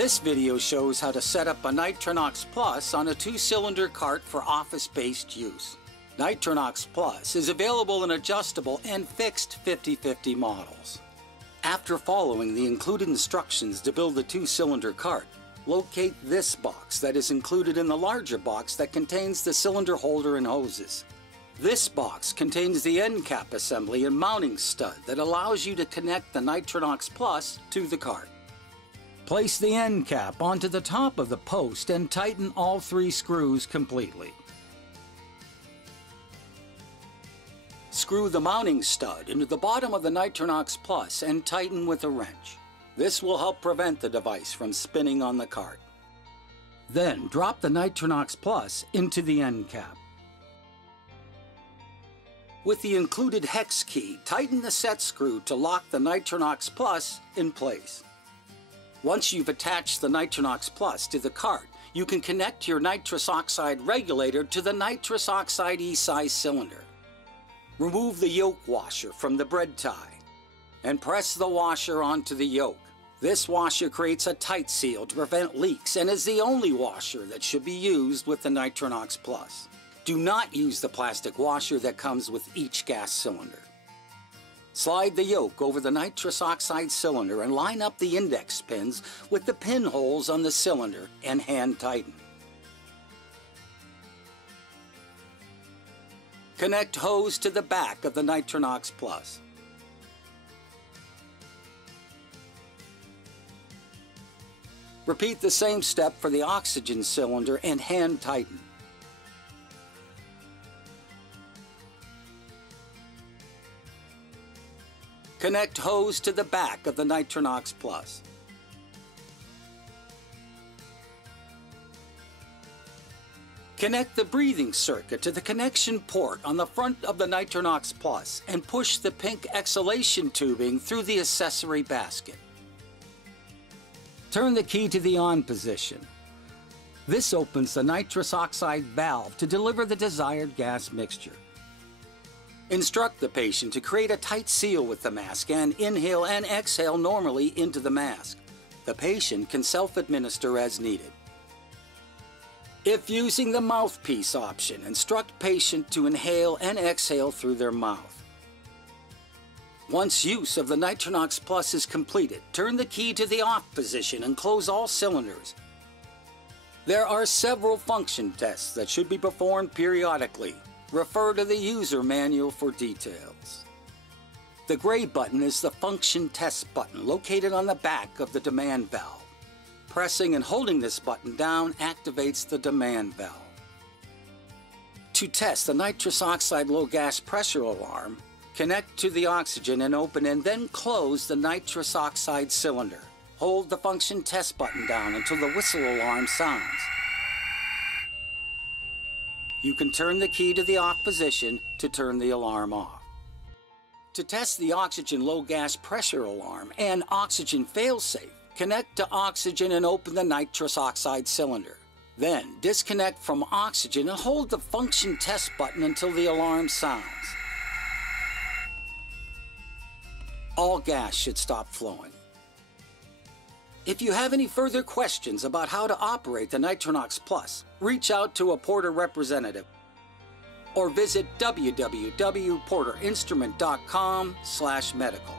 This video shows how to set up a Nitronox Plus on a 2-cylinder cart for office-based use. Nitronox Plus is available in adjustable and fixed 50/50 models. After following the included instructions to build the 2-cylinder cart, locate this box that is included in the larger box that contains the cylinder holder and hoses. This box contains the end cap assembly and mounting stud that allows you to connect the Nitronox Plus to the cart. Place the end cap onto the top of the post and tighten all 3 screws completely. Screw the mounting stud into the bottom of the Nitronox Plus and tighten with a wrench. This will help prevent the device from spinning on the cart. Then drop the Nitronox Plus into the end cap. With the included hex key, tighten the set screw to lock the Nitronox Plus in place. Once you've attached the Nitronox Plus to the cart, you can connect your Nitrous Oxide regulator to the Nitrous Oxide E-size cylinder. Remove the yoke washer from the bread tie and press the washer onto the yoke. This washer creates a tight seal to prevent leaks and is the only washer that should be used with the Nitronox Plus. Do not use the plastic washer that comes with each gas cylinder. Slide the yoke over the Nitrous Oxide cylinder and line up the index pins with the pinholes on the cylinder and hand tighten. Connect hose to the back of the Nitronox Plus. Repeat the same step for the oxygen cylinder and hand tighten. Connect hose to the back of the Nitronox Plus. Connect the breathing circuit to the connection port on the front of the Nitronox Plus and push the pink exhalation tubing through the accessory basket. Turn the key to the on position. This opens the Nitrous Oxide valve to deliver the desired gas mixture. Instruct the patient to create a tight seal with the mask and inhale and exhale normally into the mask. The patient can self-administer as needed. If using the mouthpiece option, instruct patient to inhale and exhale through their mouth. Once use of the Nitronox Plus is completed, turn the key to the off position and close all cylinders. There are several function tests that should be performed periodically. Refer to the user manual for details. The gray button is the function test button located on the back of the demand valve. Pressing and holding this button down activates the demand valve. To test the nitrous oxide low gas pressure alarm, connect to the oxygen and open and then close the nitrous oxide cylinder. Hold the function test button down until the whistle alarm sounds. You can turn the key to the off position to turn the alarm off. To test the oxygen low gas pressure alarm and oxygen failsafe, connect to oxygen and open the nitrous oxide cylinder. Then disconnect from oxygen and hold the function test button until the alarm sounds. All gas should stop flowing. If you have any further questions about how to operate the Nitronox Plus, reach out to a Porter representative or visit www.porterinstrument.com/medical.